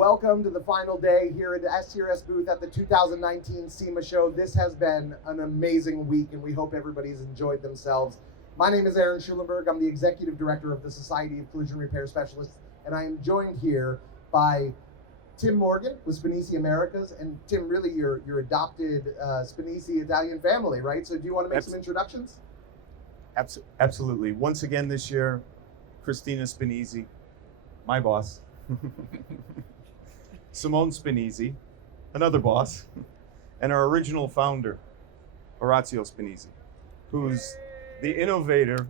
Welcome to the final day here at the SCRS booth at the 2019 SEMA Show. This has been an amazing week, and we hope everybody's enjoyed themselves. My name is Aaron Schulenberg. I'm the Executive Director of the Society of Collision Repair Specialists, and I am joined here by Tim Morgan with Spanesi Americas. And Tim, really your adopted Spanesi Italian family, right? So do you want to make some introductions? Absolutely. Once again this year, Christina Spanesi, my boss. Simone Spanesi, another boss, and our original founder, Orazio Spanesi, who's the innovator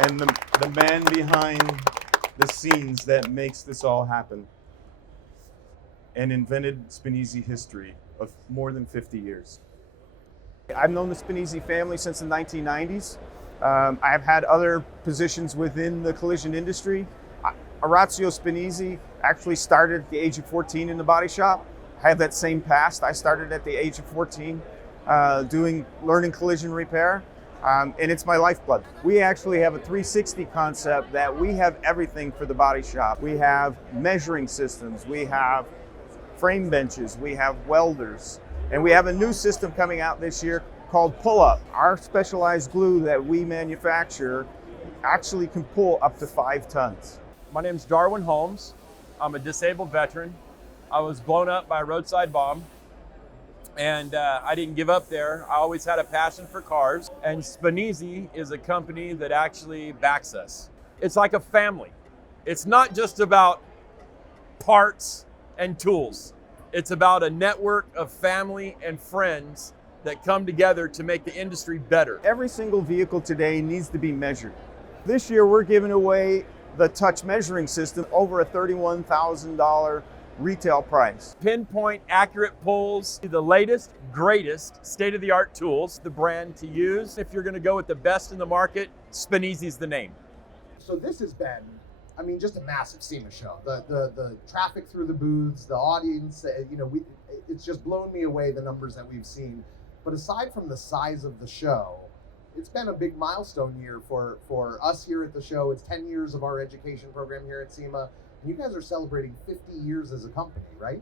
and the man behind the scenes that makes this all happen, and invented Spanesi history of more than 50 years. I've known the Spanesi family since the 1990s. I've had other positions within the collision industry. Orazio Spanesi actually started at the age of 14 in the body shop. I have that same past. I started at the age of 14 learning collision repair, and it's my lifeblood. We actually have a 360 concept that we have everything for the body shop. We have measuring systems, we have frame benches, we have welders, and we have a new system coming out this year called pull-up. Our specialized glue that we manufacture actually can pull up to 5 tons. My name's Darwin Holmes. I'm a disabled veteran. I was blown up by a roadside bomb, and I didn't give up there. I always had a passion for cars, and Spanesi is a company that actually backs us. It's like a family. It's not just about parts and tools. It's about a network of family and friends that come together to make the industry better. Every single vehicle today needs to be measured. This year we're giving away the touch measuring system, over a $31,000 retail price. Pinpoint accurate pulls, the latest, greatest state-of-the-art tools, the brand to use. If you're gonna go with the best in the market, Spanesi's the name. So this has been, I mean, just a massive SEMA show. The traffic through the booths, the audience, it's just blown me away, the numbers that we've seen. But aside from the size of the show, it's been a big milestone year for us here at the show. It's 10 years of our education program here at SEMA. And you guys are celebrating 50 years as a company, right?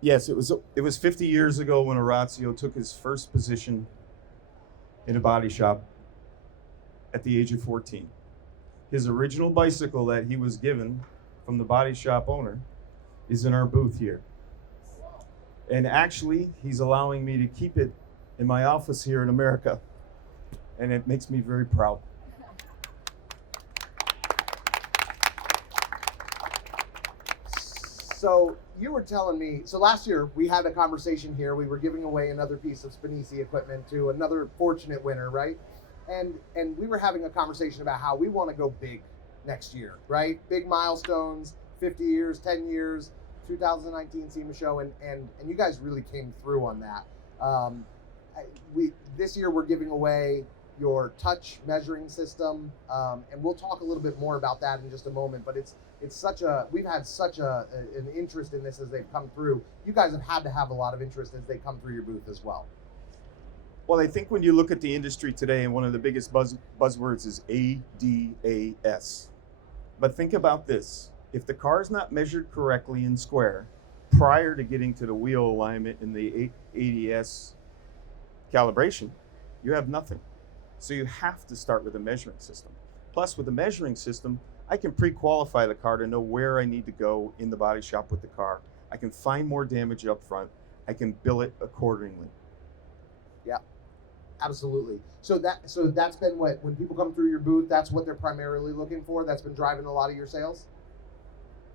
Yes, it was 50 years ago when Orazio took his first position in a body shop at the age of 14. His original bicycle that he was given from the body shop owner is in our booth here. And actually, he's allowing me to keep it in my office here in America. And it makes me very proud. So you were telling me, so last year we had a conversation here. We were giving away another piece of Spanesi equipment to another fortunate winner, right? And we were having a conversation about how we want to go big next year, right? Big milestones, 50 years, 10 years, 2019 SEMA Show, and you guys really came through on that. This year we're giving away your touch measuring system, and we'll talk a little bit more about that in just a moment. But we've had such an interest in this as they've come through. You guys have had to have a lot of interest as they come through your booth as well. Well, I think when you look at the industry today, and one of the biggest buzzwords is ADAS. But think about this: if the car is not measured correctly in square prior to getting to the wheel alignment in the ADS calibration, you have nothing. So you have to start with a measuring system. Plus, with a measuring system, I can pre-qualify the car to know where I need to go in the body shop with the car. I can find more damage up front. I can bill it accordingly. Yeah, absolutely. So that's been when people come through your booth, that's what they're primarily looking for? That's been driving a lot of your sales?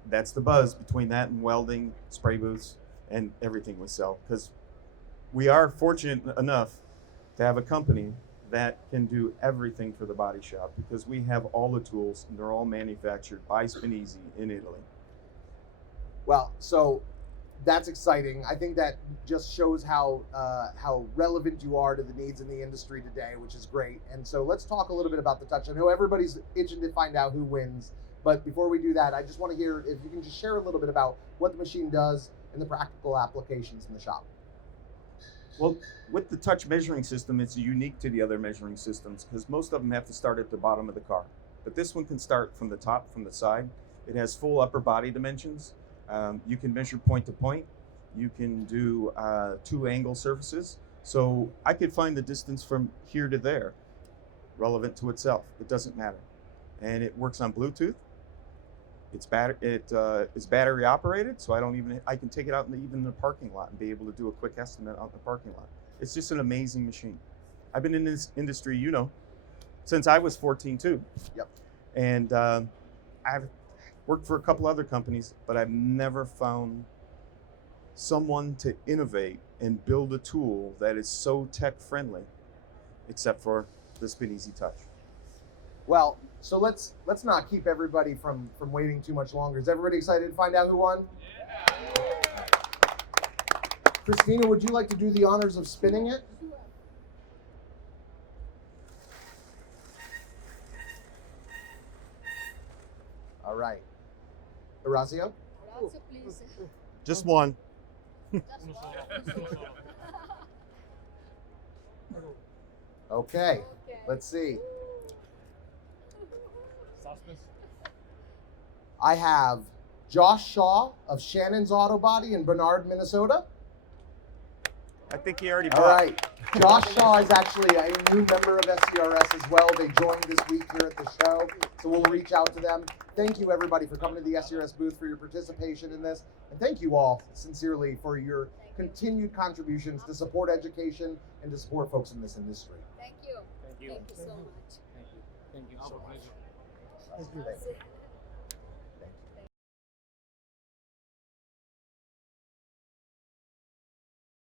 That's the buzz between that and welding, spray booths, and everything we sell. Because we are fortunate enough to have a company that can do everything for the body shop, because we have all the tools and they're all manufactured by Spanesi in Italy. Well, so that's exciting. I think that just shows how relevant you are to the needs in the industry today, which is great. And so let's talk a little bit about the touch. I know everybody's itching to find out who wins, but before we do that, I just want to hear if you can just share a little bit about what the machine does and the practical applications in the shop. Well, with the touch measuring system, it's unique to the other measuring systems because most of them have to start at the bottom of the car. But this one can start from the top, from the side, It has full upper body dimensions. You can measure point to point. You can do 2-angle surfaces. So I could find the distance from here to there relevant to itself. It doesn't matter. And it works on Bluetooth. It's battery operated, so I can take it out even in the parking lot and be able to do a quick estimate out in the parking lot. It's just an amazing machine. I've been in this industry, since I was 14 too. Yep. And I've worked for a couple other companies, but I've never found someone to innovate and build a tool that is so tech friendly, except for the Spanesi Touch. Well, so let's not keep everybody from waiting too much longer. Is everybody excited to find out who won? Yeah. Christina, would you like to do the honors of spinning it? All right. Horacio? Horacio, please. Just one. Okay, let's see. I have Josh Shaw of Shannon's Auto Body in Brainerd, Minnesota. I think he already All bought. right. Josh Shaw is actually a new member of SCRS as well. They joined this week here at the show, so we'll reach out to them. Thank you, everybody, for coming to the SCRS booth, for your participation in this. And thank you all, sincerely, for your continued contributions to support education and to support folks in this industry. Thank you. Thank you. Thank you so much. Thank you. Thank you so much. Thank you.